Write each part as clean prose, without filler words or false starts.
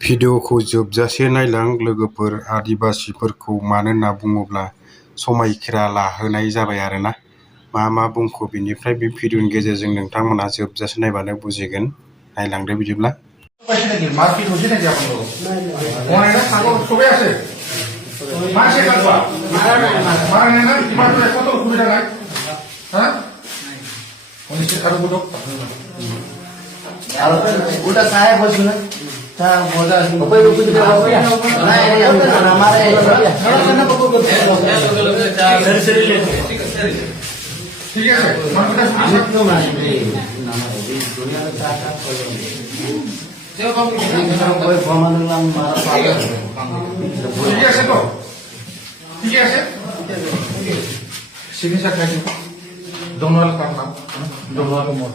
भिडिअखौ जोबजासे नायलां लोगोफोर आदिबासिफोरखौ मानो होनना बुङोब्ला समायखिरा लाहोनाय जाबाय आरोना मा बुंखो बेनिफ्राय बे भिडिअनि गेजेरजों नोंथांमोना जोबजासे नायबानो बुजिगोन नायलांदो बिदिब्ला udah saya bos na boda apa itu kita apa ya nah yang hamaरे karena pokok seri ठीक है तो ना दुनिया में क्या क्या जब हम कोई फॉर्मल नाम मारा पागल ठीक है तो ठीक है sini saya kasih donal karena donal nomor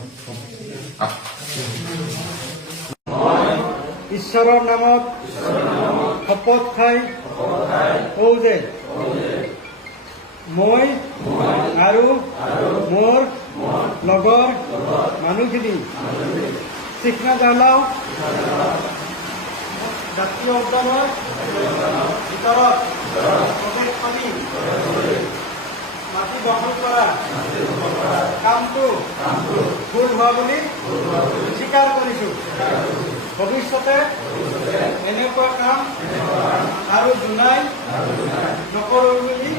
ঈশ্বৰৰ নামত শপত খাই কওঁ যে মই আৰু মোৰ লগৰ মানুহখিনি চিকনা জালাও জাতীয় উদ্যানৰ ভিতৰত প্ৰৱেশ কৰি মাটি দখল কৰা কামটো ভুল হোৱা বুলি স্বীকাৰ কৰিছোঁ। ভৱিষ্যতে এনেকুৱা কাম আৰু জনাই নকৰোঁ বুলি